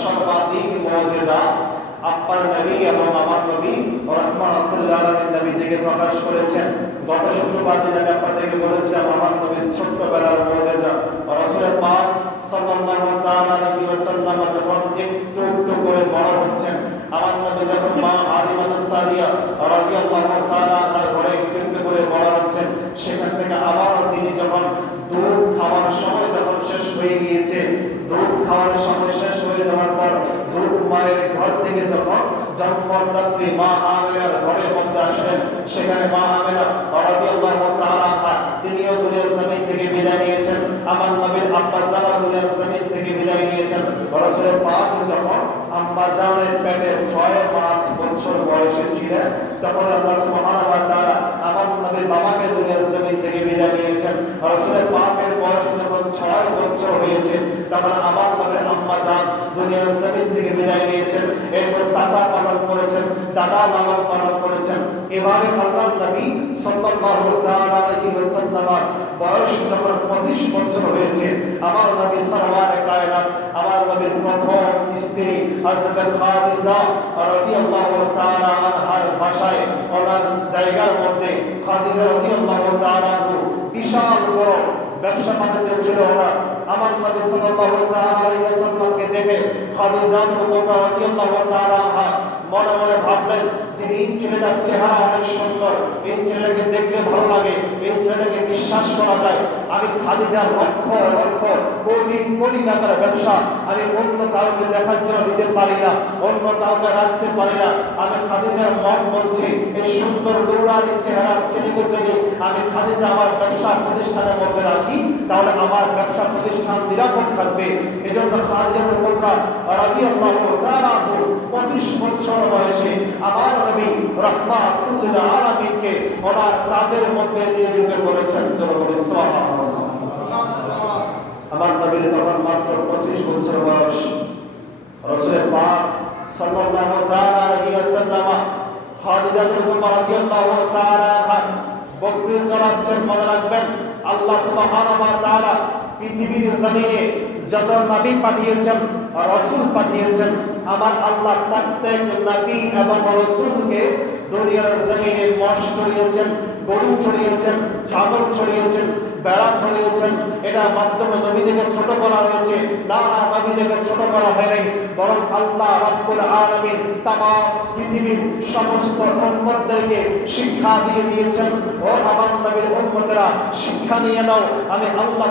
সর্বাধিক মজেজা আপনার নবী এবং আমার নবী রহমাতুল্লাহ আলমের নবী থেকে প্রকাশ করেছেন। গত শুক্রবার দিনে আমি আপনাদেরকে বলেছিলাম, আমার নবীর ছোট্টবেলার মজেজা রসুলের পাক সাল্লাল্লাহু আলাইহি যখন একটু একটু করে বড় হচ্ছেন, আমার নবী যখন মা আলিমাতুস সারিয়া রাদিয়াল্লাহু তাআলা ঘরে একটু একটু করে বড় হচ্ছেন, সেখান থেকে আবারও তিনি যখন দুধ খাওয়ার সময় যখন শেষ হয়ে গিয়েছে, দুধ খাওয়ার সময় শেষ হয়ে যাওয়ার পর দুধ মায়ের ঘর থেকে যখন জন্মদাত্রী মা আমেনার ঘরের মধ্যে আসলেন, সেখানে মা আমেনা রাদিয়াল্লাহু তাআলা তিনিও দুনিয়ার জমিন থেকে বিদায় নিয়েছেন। আমার নবীর আব্বা জানা দুনিয়ার জমিন থেকে বিদায় নিয়েছেন, রাসূলের পাক যখন আম্মা জানের পেটে ছয় মাস বছর বয়সে ছিলেন তখন আল্লাহ সুবহানাহু ওয়া তাআলা আমার নবীর বাবাকে দুনিয়ার জমিন থেকে বিদায় নিয়েছেন। রাসূলের পাকের বয়স যখন 6 বছর হয়েছে, তখন আমার নবীর আম্মা জান দুনিয়ার জমিন থেকে বিদায় নিয়েছেন। এরপর চাচা পালন করেছেন, দাদা লালন এভাবে আল্লাহ নবী সাল্লাল্লাহু তাআলা আলাইহি ওয়াসাল্লাম বয়স যখন 25 বছর হয়েছে, আমার নবী সরওয়ারে কায়নাত, আমার নবীর প্রথম স্ত্রী হযরত খাদিজা রাদিয়াল্লাহু তাআলা আনহার বাসায় ওনার জায়গার মধ্যে খাদিজা রাদিয়াল্লাহু তাআলা বিশাল বড় ব্যবসা বাণিজ্য ছিল ওনার। আমার নবী সাল্লাল্লাহু তাআলা আলাইহি ওয়াসাল্লামকে দেখে খাদিজা রাদিয়াল্লাহু তাআলা মনে মনে ভাবলেন যে এই ছেলেটার চেহারা অনেক সুন্দর। এই ছেলেটাকে দেখলে ভালো লাগে, এই ছেলেটাকে বিশ্বাস করা যায়। আমি খাদিজার লক্ষ লক্ষ কোটি কোটি টাকার ব্যবসা আমি অন্য কাউকে দেখার জন্য দিতে পারি না, অন্য কাউকে রাখতে পারি না। আমি খাদিজার মন বলছি, এই সুন্দর দৌড়ারি চেহারার ছেলেকে যদি আমি খাদিজা আমার ব্যবসা প্রতিষ্ঠানের মধ্যে রাখি, তাহলে আমার ব্যবসা প্রতিষ্ঠান নিরাপদ থাকবে। এই জন্য খাদিজার কন্যা রাদিয়াল্লাহু তাআলা পঁচিশ বছর বয়সে আমার নবী রহমাতুল্লিল আলমিনকে ওনার কাজের মধ্যে নিয়োজিত করেছেন। আমার নবীর তখন মাত্র পঁচিশ বছর বয়স। রসুলের পাক সাল্লাল্লাহু তাআলা আলাইহি ওয়াসাল্লাম খাদিজাতুল কুবরা রাদিয়াল্লাহু তাআলা বকরি চড়াচ্ছেন, মনে রাখবেন। আল্লাহ সুবহানাহু ওয়া তাআলা পৃথিবীর জমিনে যত নবী পাঠিয়েছেন, রসুল পাঠিয়েছেন, আমার আল্লাহ প্রত্যেক নবী এবং রসুলকে দুনিয়ার জমিনে মশ ছড়িয়েছেন, গরু ছড়িয়েছেন, ছাগল ছড়িয়েছেন বেড়া ছড়িয়েছেন। এটা মাধ্যমে নবীদেরকে ছোট করা হয়েছে। না না, নবীদেরকে ছোট করা হয় নাই বরং আল্লাহ রাব্বুল আলামিন তাম পৃথিবীর সমস্ত উম্মতদেরকে শিক্ষা দিয়ে দিয়েছেন, ও আমার নবীর উম্মতেরা, শিক্ষা নিয়ে নাও। আমি আল্লাহ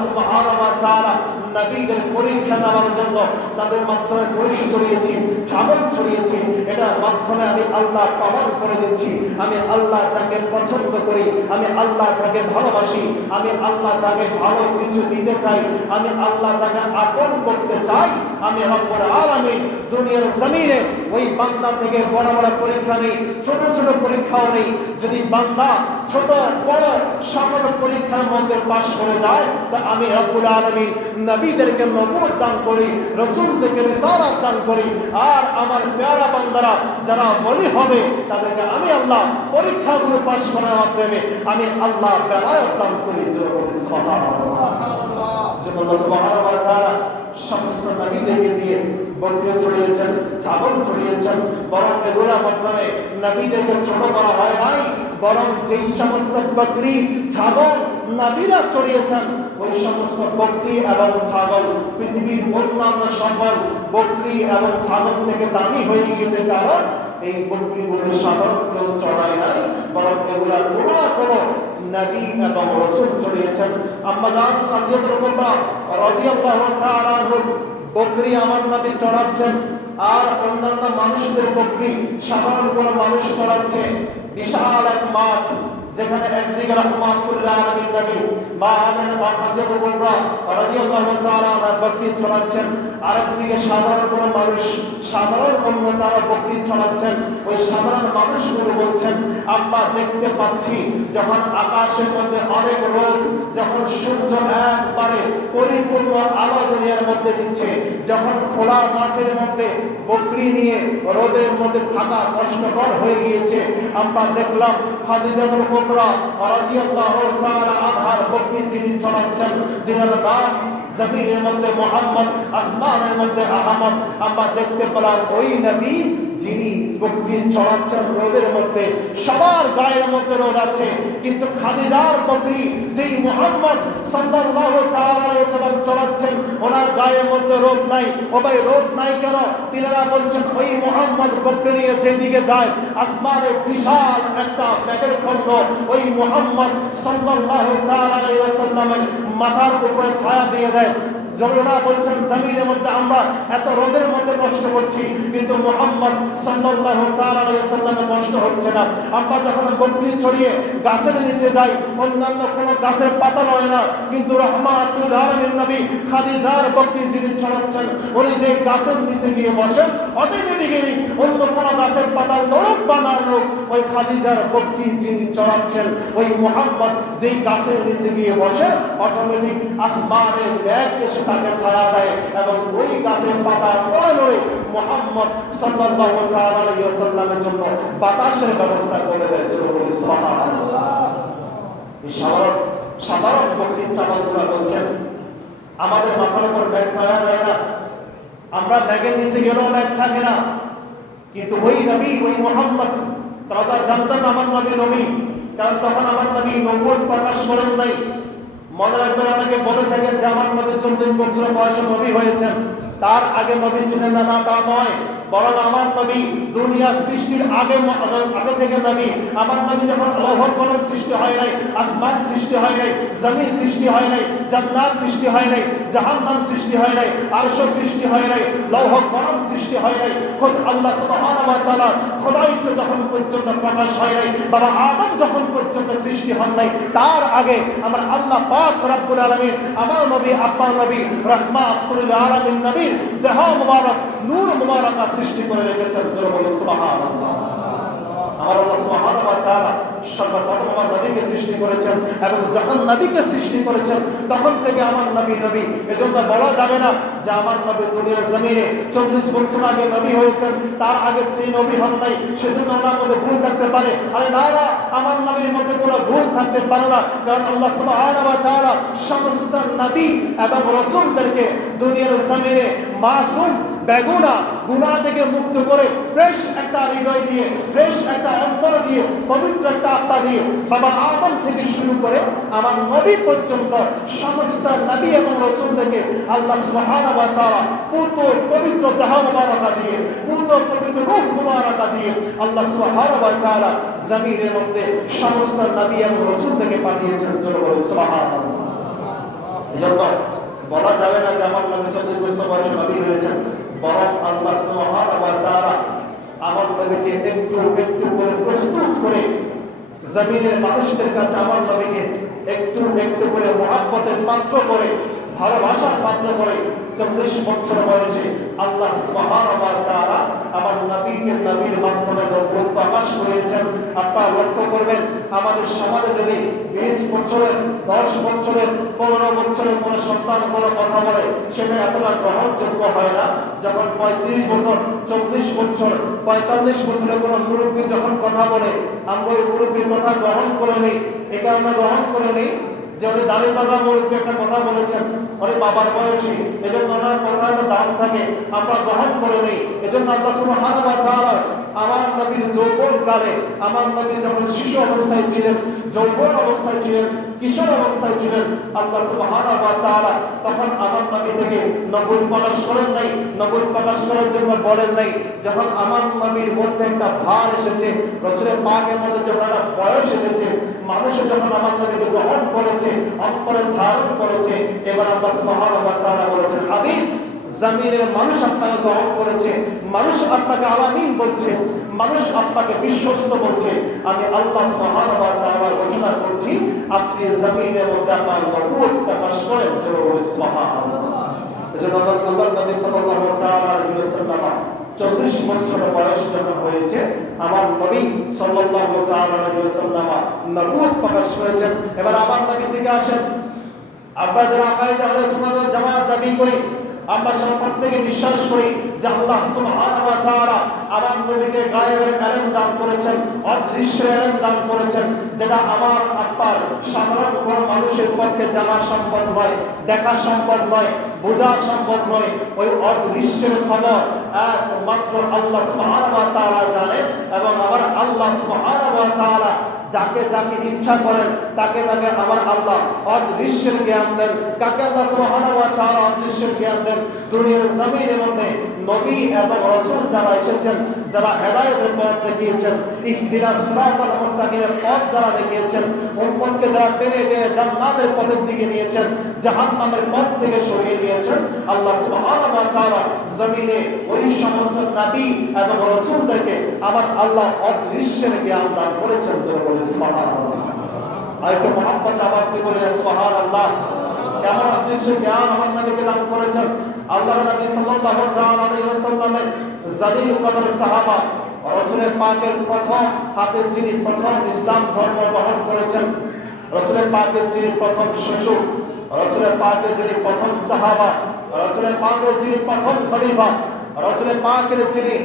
তাআলা নবীদের পরীক্ষা নেওয়ার জন্য তাদের মাধ্যমে মহিষ ছড়িয়েছি, ছাগল ছড়িয়েছি। এটার মাধ্যমে আমি আল্লাহ পাওয়ার করে দিচ্ছি। আমি আল্লাহ যাকে পছন্দ করি, আমি আল্লাহ যাকে ভালোবাসি, আমি আল্লাহ যাকে ভালো কিছু দিতে চাই, আমি আল্লাহ যাকে আপন করতে চাই, আমি আমার আর আমি দুনিয়ার জমিনে ওই বান্দা থেকে বড় বড় পরীক্ষা নেই, ছোট ছোট পরীক্ষাও নেই। যদি বান্দা ছোট, বড় সকল পরীক্ষার মধ্যে পাশ করে যায়, তা আমি রব্বুল আলামিন নবীদেরকে নবুয়ত দান করি, রসুলদেরকে রিসালাত দান করি। আর আমার পেয়ারা বান্দারা যারা বলি হবে, তাদেরকে আমি আল্লাহ পরীক্ষাগুলো পাশ করার মাধ্যমে আমি আল্লাহ বেলায়ত দান করি। জন্য আল্লাহ সুবহানাহু ওয়া তাআলা সমস্ত নবীদেরকে দিয়ে বকরি ছড়িয়েছেন ছাগল ছড়িয়েছেন বরং এগুলোর মাধ্যমে নবীদেরকে ছোট করা হয় নাই, বরং যেই সমস্ত বকরি, ছাগল নবীরা ছড়িয়েছেন ওই সমস্ত বকরি এবং ছাগল পৃথিবীর অন্যান্য সকল বকরি এবং ছাগল থেকে দামি হয়ে গিয়েছে কারণ এই বকরিগুলো সাধারণ কেউ চড়ায় নাই, বরং এগুলা কোনো না কোনো নবী এবং রসুল চড়িয়েছেন। আম্মা জান খাদিজাতুল কুবরা রাদিয়াল্লাহু তাআলা বকরি আমার নাতি চড়াচ্ছেন আর অন্যান্য মানুষদের বকরি সাধারণ কোনো মানুষ চড়াচ্ছে। বিশাল এক মাঠ। যেখানে একদিকে আরেকদিকে সাধারণ মানুষ, সাধারণ তারা বকরি ছড়াচ্ছেন ওই সাধারণ দেখতে পাচ্ছি যখন আকাশের মধ্যে অনেক রোদ, যখন সূর্য একবারে পরিপূর্ণ আলো দুনিয়ার মধ্যে দিচ্ছে, যখন খোলা মাঠের মধ্যে বকরি নিয়ে রোদের মধ্যে থাকা কষ্টকর হয়ে গিয়েছে, আমরা দেখলাম খাদিজাতুল তাআলা আনহার বকরি যিনি ছড়াচ্ছেন যিনার নাম জমিনের মধ্যে মোহাম্মদ, আসমানের মধ্যে আহমদ। আমরা দেখতে পেলাম ওই নবী যিনি বকরি ছড়াচ্ছেন রোদের মধ্যে, সবার গায়ের মধ্যে রোদ আছে। কিন্তু খাদিজার বকরি যেই মোহাম্মদ সাল্লাম চড়াচ্ছেন ওনার গায়ের মধ্যে রোদ নাই। ও ভাই, রোদ নাই কেন? তিনারা বলছেন, ওই মোহাম্মদ বকরি নিয়ে যেদিকে যায়, আসমানে বিশাল একটা মেঘের খণ্ড। ওই মোহাম্মদ আলাইহি ওয়াসাল্লামের মাথার উপরে ছায়া দিয়ে দেয়। হয় জমিনা বলছেন জমিনের মধ্যে আমরা এত রোদের মধ্যে কষ্ট করছি, কিন্তু মোহাম্মদ আলাইহি কষ্ট হচ্ছে না। আমরা যখন বকরি ছড়িয়ে গাছের নিচে যাই, অন্যান্য কোনো গাছের পাতা নয় না, কিন্তু রহমাতুল আলামিন নবী খাদিজার বকরি যিনি ছড়াচ্ছেন, উনি যে গাছের নিচে গিয়ে বসেন, অটোমেটিক্যালি অন্য কোনো গাছের পাতা নরক বা নরক ওই খাদিজার বকরি যিনি চড়াচ্ছেন ওই মোহাম্মদ যেই গাছের নিচে গিয়ে বসে, অটোমেটিক আসমানের এসে তাকে ছায়া দেয় এবং ওই গাছের পাতা নড়ে নড়ে মোহাম্মদ আলাইহি ওয়াসাল্লামের জন্য বাতাসের ব্যবস্থা করে দেয় সাধারণ সাধারণ বকরির চালকরা বলছেন, আমাদের মাথার উপর ম্যাগ ছায়া দেয় না। আমরা ম্যাগের নিচে গেলেও ম্যাগ থাকে না। কিন্তু ওই নবী, ওই মোহাম্মদ, তারা জানতেন আমার নবী নবী। কারণ তখন আমার নবী নব্বই প্রকাশ করেন নাই। মনে রাখবেন আমাকে বলে থাকে যে আমার মধ্যে চল্লিশ বছর বয়সে নবী হয়েছেন। তার আগে নবী চিনেন না, তা নয়। বরং আমার নবী দুনিয়া সৃষ্টির আগে আগে থেকে নবী। আমার নবী যখন লৌহর কলম সৃষ্টি হয় নাই, আসমান সৃষ্টি হয় নাই, জমিন সৃষ্টি হয় নাই, জান্নাত সৃষ্টি হয় নাই, জাহান্নাম সৃষ্টি হয় নাই, আরশ সৃষ্টি হয় নাই, লৌহ কলম সৃষ্টি হয় নাই, খোদ আল্লাহ সুবহানাহু ওয়া তাআলা খোদাইত্ব যখন পর্যন্ত প্রকাশ হয় নাই বাবা আদম যখন পর্যন্ত সৃষ্টি হন নাই, তার আগে আমার আল্লাহ পাক রব্বুল আলামিন, আমার নবী আপনার নবী, রহমাতুল আলামিন নবী, দেহ মুবারক, নূর মুবারক সৃষ্টি করে রেখেছেন আমার আমার নবীকে সৃষ্টি করেছেন এবং যখন নবীকে সৃষ্টি করেছেন, তখন থেকে আমার নবী নবী। এজন্য বলা যাবে না যে আমার নবী দুনিয়ার বছর নবী হয়েছেন, তার আগে নবী নাই, সেজন্য মধ্যে ভুল থাকতে পারে। না আমার কোনো ভুল থাকতে পারে না, কারণ আল্লাহ সমস্ত নবী এবং রাসূলদেরকে দুনিয়ার জমিনে মাসুম বেগুনা গুণা থেকে মুক্ত করে ফ্রেশ একটা হৃদয় দিয়ে ফ্রেশ একটা অন্তর দিয়ে, পবিত্র একটা আত্মা দিয়ে বাবা আদম থেকে শুরু করে আমার নবী পর্যন্ত সমস্ত নবী এবং রসুলদেরকে আল্লাহ সুবহানাহু ওয়া তাআলা পুত পবিত্র দেহ মুবারকা দিয়ে, পুত পবিত্র রূপ মুবারকা দিয়ে আল্লাহ সুবহানাহু ওয়া তাআলা জমিনের মধ্যে সমস্ত নবী এবং থেকে পাঠিয়েছেন। জন্য বলে সুবহানাল্লাহ। এজন্য বলা যাবে না যে আমার নবী চল্লিশ বছর বয়সে নবী হয়েছেন। বরং আল্লাহ সুবহানাহু আমার নবীকে একটু একটু করে প্রস্তুত করে জমিনের মানুষদের কাছে আমার নবীকে একটু একটু করে মহাব্বতের পাত্র করে, ভালোবাসার পাত্র করে চল্লিশ বছর বয়সে আল্লাহ তাআলা আমার নবীকে নবীর মাধ্যমে নতুন প্রকাশ করেছেন। আপনারা লক্ষ্য করবেন, আমাদের সমাজে যদি বিশ বছরের, দশ বছরের, পনেরো বছরের কোনো সন্তান কোনো কথা বলে, সেটা এতটা গ্রহণযোগ্য হয় না। যখন পঁয়ত্রিশ বছর, চল্লিশ বছর, পঁয়তাল্লিশ বছরের কোনো মুরব্বী যখন কথা বলে, আমরা ওই মুরব্বীর কথা গ্রহণ করে নিই এ কারণে গ্রহণ করে নেই যে উনি দাড়ি পাকা মুরব্বী একটা কথা বলেছেন উনি বাবার বয়সী, এজন্য ওনার কথা একটা দাম থাকে, আমরা গ্রহণ করে নেই। এজন্য আল্লাহ সুবহানাহু ওয়া তাআলা আমার নবীর যৌবন কালে, আমার নবী যখন শিশু অবস্থায় ছিলেন, যৌবন অবস্থায় ছিলেন, কিশোর অবস্থায় ছিলেন, আল্লাহ সুবহানাহু ওয়া তাআলা তখন আমার নবী থেকে নবুল প্রকাশ করেন নাই নবুল প্রকাশ করার জন্য বলেন নাই, যখন আমার নবীর মধ্যে একটা ভার এসেছে, রসুলের পাকের মধ্যে যখন একটা বয়স এসেছে মানুষে যখন আমার নবীকে গ্রহণ করেছে, অন্তরে ধারণ করেছে, এবার আল্লাহ সুবহানাহু ওয়া তাআলা বলেছেন হাবিব জমিনের মানুষ আপনাকে গ্রহণ করেছে, মানুষ আপনাকে আলামিন বলছে, মানুষ আপনাকে বিশ্বস্ত বলছে। আমি আল্লাহ সুবহানাহু ঘোষণা করছি, আপনি জমিনের মধ্যে আপনার নবুয়ত প্রকাশ করেন, জোরে সুবহানাল্লাহ এজন্য আল্লাহ নবী সাল্লাল্লাহু আলাইহি ওয়াসাল্লাম চল্লিশ বছর বয়স যখন হয়েছে আমার নবী সাল্লাল্লাহু তাআলা নবুয়ত প্রকাশ করেছেন। এবার নবীর দিকে আসেন। যারা আকাইদা আহলে জামাত দাবি করি, আমরা বিশ্বাস করি যে আল্লাহ সুবহানাহু ওয়া তাআলা আমার নবীকে গায়েবের দান করেছেন, অদৃশ্যের এলেম দান করেছেন, যেটা আমার আপনার সাধারণ কোন মানুষের পক্ষে জানা সম্ভব নয়, দেখা সম্ভব নয়, বোঝা সম্ভব নয়। ওই অদৃশ্যের খবর একমাত্র আল্লাহ সুবহানাহু ওয়া তাআলা জানেন এবং আমার আল্লাহ সুবহানাহু ওয়া তাআলা যাকে যাকে ইচ্ছা করেন, তাকে তাকে আমার আল্লাহ অদৃশ্যের জ্ঞান দেন। কাকে আল্লাহ তাআলা অদৃশ্যের জ্ঞান দেন? দুনিয়ার জমিনের মধ্যে নবী এবং রাসূল যারা এসেছেন, যারা হেদায়েতের পথ দেখিয়েছেন ইহদিনাস সিরাতাল মুস্তাকিমের পথ যারা দেখিয়েছেন, উম্মতকে যারা টেনে টেনে জান্নাতের পথের দিকে নিয়েছেন, জাহান্নামের পথ থেকে সরিয়ে নিয়েছেন, আল্লাহ তাআলা জমিনে ওই সমস্ত নবী এবং রাসূলদেরকে আমার আল্লাহ অদৃশ্যের জ্ঞান দান করেছেন। জোরে বলে মোহাম্মত আওয়াজ দিয়ে বলে সুবহানাল্লাহ। কেমন অদৃশ্য জ্ঞান আমার নবীকে দান করেছেন। আল্লাহ নবী সাল্লাল্লাহু আলাইহি ওয়াসাল্লামের জালিল কদর সাহাবা, রাসূলের পাকের প্রথম হাতে যিনি প্রথম ইসলাম ধর্ম গ্রহণ করেছেন, রাসূলের পাকের যিনি প্রথম শ্বশুর, রাসূলের পাকের যিনি প্রথম সাহাবা, রাসূলের পাকের যিনি প্রথম খলিফা, রাসূলের পাকের যিনি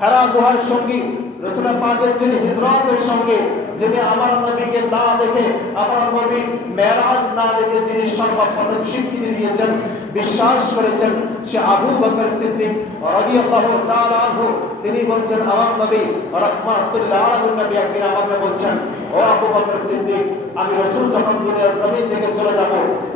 হেরা গুহার সঙ্গী, রসুলের পাকের যিনি হিজরতের সঙ্গে যিনি আমার নবীকে না দেখে, আমার নবী মেরাজ না দেখে যিনি সর্বপ্রথম স্বীকৃতি দিয়েছেন, বিশ্বাস করেছেন, সে আবু বকর সিদ্দিক রাদিয়াল্লাহু তাআলা তিনি বলছেন, আমার নবী রাহমাতুল্লাহ আলামিন নবী একদিন আমাকে বলছেন, ও আবু বকর সিদ্দিক, আমি রসুল যখন দুনিয়ার জমিন থেকে চলে যাব,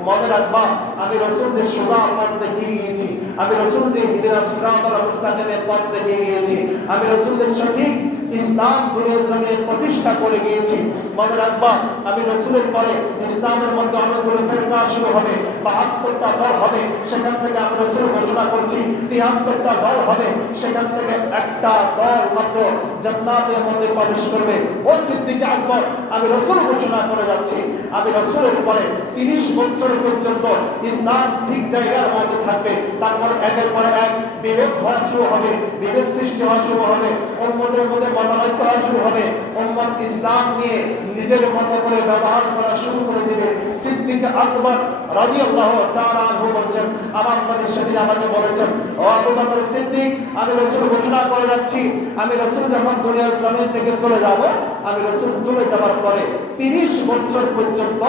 মনে রাখবা, আমি রসুল যে সোজা পথ দেখিয়ে গিয়েছি, আমি রসুল যে হিদিনা সিরাতাল মুস্তাকিমের পথ দেখিয়ে গিয়েছি, আমি রসুল যে সঠিক ইসলাম দুনিয়ার সঙ্গে প্রতিষ্ঠা করে গিয়েছি মনে রাখবা আমি রসুলের পরে ইসলামের মধ্যে অনেকগুলো ফেরকা শুরু হবে, বাহাত্তরটা দল হবে, সেখান থেকে আমি রসুল ঘোষণা করছি, তিয়াত্তরটা দল হবে, সেখান থেকে একটা দল মাত্র জান্নাতের মধ্যে প্রবেশ করবে। ও সিদ্দিকে আকবর, আমি রসুল ঘোষণা করে যাচ্ছি, আমি রসুলের পরে তিরিশ বছর পর্যন্ত ইসলাম ঠিক জায়গার মধ্যে থাকবে, তারপর একের পরে এক বিভেদ হওয়া শুরু হবে, বিভেদ সৃষ্টি হওয়া শুরু হবে উন্মতের মধ্যে মতানৈক্য হওয়া শুরু হবে উন্মত ইসলাম নিয়ে নিজের মতো করে ব্যবহার করা শুরু করে দিবে। সিদ্দিক আকবর রাজি আল্লাহ আনহু বলছেন, আমার নবী সেদিন আমাকে বলেছেন, ও আবু বকর সিদ্দিক, আমি রসুল ঘোষণা করে যাচ্ছি, আমি রসুল যখন দুনিয়ার জমিন থেকে চলে যাব, আমি রসুল চলে যাবার পরে তিরিশ বছর পর্যন্ত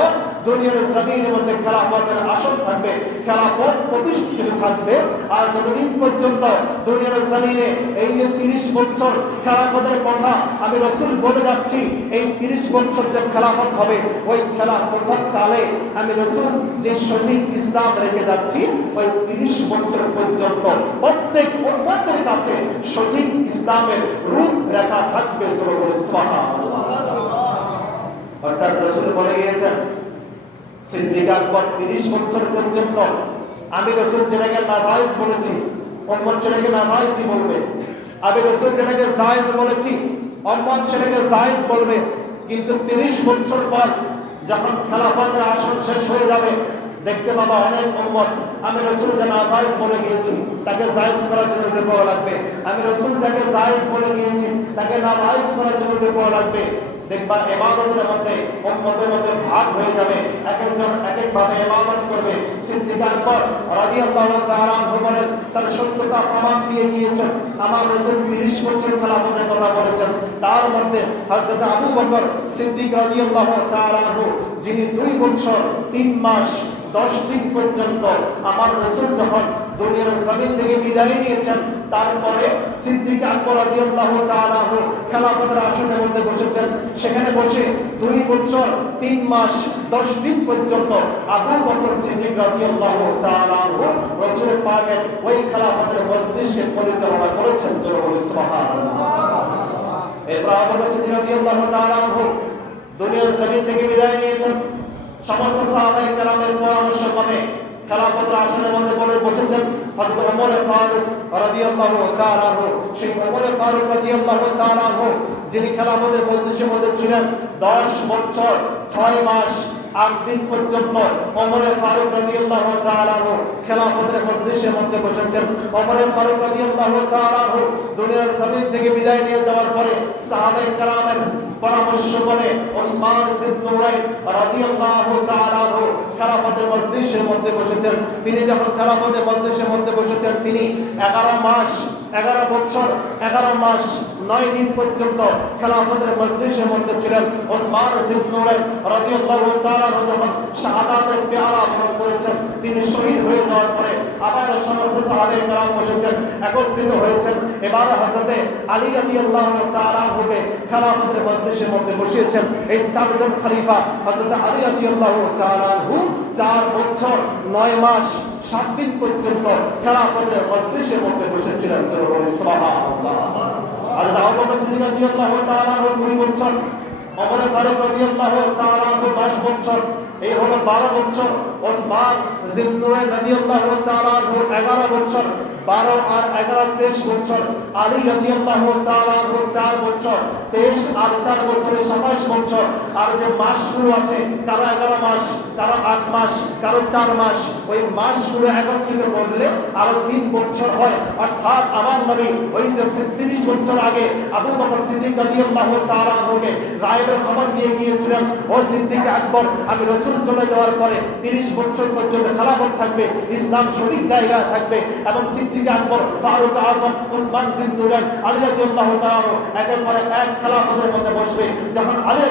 দুনিয়ার জমিনের মধ্যে খেলাফতের আসন থাকবে, খেলাফত প্রতিষ্ঠিত থাকবে। আর যতদিন পর্যন্ত দুনিয়ার জমিনে এই যে তিরিশ বছর খেলাফতের কথা আমি রসুল বলে যাচ্ছি, এই তিরিশ বছর যে খেলাফত হবে, ওই খেলাফত কালে আমি রসুল যে সঠিক ইসলাম রেখে যাচ্ছি, ওই তিরিশ বছর পর্যন্ত প্রত্যেক উন্মতের কাছে সঠিক ইসলামের রূপ রেখা থাকবে চলো বলে অর্থাৎ রসুল বলে গিয়েছেন সিদ্দিক আকবর তিরিশ বছর পর্যন্ত আমি রসুল যেটাকে নাজাইজ বলেছি মোহাম্মদ সেটাকে নাজাইজই বলবে। আমি রসুল যেটাকে জায়েজ বলেছি মোহাম্মদ সেটাকে জায়েজ বলবে। কিন্তু তিরিশ বছর পর যখন খেলাফতের আসন শেষ হয়ে যাবে দেখতে পাবা অনেক উম্মত আমি রসুল যে নাজাইজ বলে গিয়েছি, তাকে জায়েজ করার জন্য বেপা লাগবে। আমি রসুল যাকে জায়েজ বলে গিয়েছি, তাকে না নাজাইজ করার জন্য বেপা লাগবে। দেখবা এবাদতের মধ্যে, উম্মতের মধ্যে ভাগ হয়ে যাবে। এক একজন এক এক ভাবে ইবাদত করবে। সিদ্দিক আকবর রাদিয়াল্লাহু তাআলা আনহু বলেন, তার সত্যতা প্রমাণ দিয়ে গিয়েছেন। আমার রাসূল 30 বছর খেলাফতের কথা বলেছেন। তার মধ্যে হযরত আবু বকর সিদ্দিক রাদিয়াল্লাহু তাআলা আনহু, যিনি দুই বছর তিন মাস দশ দিন পর্যন্ত আমার রসুল যখন দুনিয়ার জমিন থেকে বিদায় নিয়েছেন, তারপরে সিদ্দিক আকবর রাদিয়াল্লাহু তাআলা আনহু খেলাফতের আসনের মধ্যে বসেছেন। সেখানে বসে দুই বছর, তিন মাস, দশ দিন পর্যন্ত আবু বকর সিদ্দিক রাদিয়াল্লাহু তাআলা আনহু রাসূলের পাকের ওই খেলাফতের মজলিসকে পরিচালনা করেছেন। বলে সুবহানাল্লাহ। এরপর আবু বকর সিদ্দিক রাদিয়াল্লাহু তাআলা আনহু দুনিয়ার জমিন থেকে বিদায় নিয়েছেন। সমস্ত সাহাবায়ে কেরামের পরামর্শ ক্রমে খেলাপত্র আসনের মধ্যে বলে বসেছেন। হযরত ওমর ফারুক রাদিয়াল্লাহু তাআলা আনহু। সেই ওমর ফারুক রাদিয়াল্লাহু তাআলা আনহু, যিনি খেলাপতের মজলিসের মধ্যে ছিলেন 10 বছর 6 মাস আট দিন পর্যন্ত ওমরে ফারুক খেলাফতের মজলিসের মধ্যে বসেছেন। ওমরে ফারুক দুনিয়ার জমিন থেকে বিদায় নিয়ে যাওয়ার পরে সাহাবায়ে পরামর্শ করে ওসমান রাদিয়াল্লাহু খেলাফতের মজলিসের মধ্যে বসেছেন। তিনি যখন খেলাফতের মজলিসের মধ্যে বসেছেন, তিনি এগারো মাস, এগারো বছর, এগারো মাস, নয় দিন পর্যন্ত খেলাফতের মজলিসের মধ্যে ছিলেন ওসমান রাদিয়াল্লাহু তাআলা যখন শাহাদাতের পেয়ালা পালন করেছেন, তিনি শহীদ হয়ে যাওয়ার পরে আবার সমস্ত বসেছেন, একত্রিত হয়েছেন। এবার হযরতে আলী রাদিয়াল্লাহু তাআলা খেলাফতের মজলিসের মধ্যে বসিয়েছেন। এই চারজন খলিফা হযরতে আলী রাদিয়াল্লাহু তাআলা আনহু চার বছর, নয় মাস, সাত দিন পর্যন্ত খেলাফতের মজলিসের মধ্যে বসেছিলেন। বকর সিদ্দিক রাদিয়াল্লাহু তাআলা দুই বছর ওমর ফারুক রাদিয়াল্লাহু তাআলা আনহু 10 বছর এই হলো 12 বছর ওসমান জিন্নুরে রাদিয়াল্লাহু তাআলা 11 বছর 12 আর 11 23 বছর। আলী তাআলা আনহু 4 বছর। 23 আর 4 বছরে 27 বছর। আর যে মাসগুলো আছে, কারও 11 মাস, কারও 8 মাস, কারও 4 মাস, ওই মাসগুলো একত্রিত করলে আরও 3 বছর হয়। অর্থাৎ আমার নবী ওই যে 37 বছর আগে আবু বকর সিদ্দিক রাদিয়াল্লাহু তাআলা আনহুকে গায়েবের খবর দিয়ে গিয়েছিলেন, ও সিদ্দিক আকবর, আমি রসুল চলে যাওয়ার পরে 30 বছর পর্যন্ত খেলাফত থাকবে, ইসলাম সঠিক জায়গায় থাকবে এবং সিদ্দিক আকবর, ফারুক আজম, উসমান একের পরে এক খেলাফতের মধ্যে বসবে। যখন আলী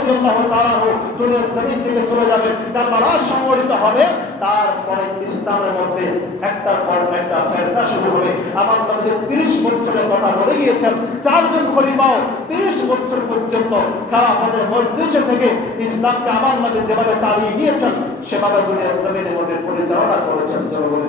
দুনিয়ার থেকে চলে যাবে কারবালা সংগঠিত হবে তারপরে ইসলামের মধ্যে পর একটা ফেরকা শুরু হবে। আমার 30 বছরের কথা বলে গিয়েছেন, চারজন খলিফাও 30 বছর পর্যন্ত খেলাফতের মজলিসে থেকে ইসলামকে আমার নবী যেভাবে চালিয়ে গিয়েছেন, সেভাবে দুনিয়ার জমিনের মধ্যে পরিচালনা করেছেন যেন বলি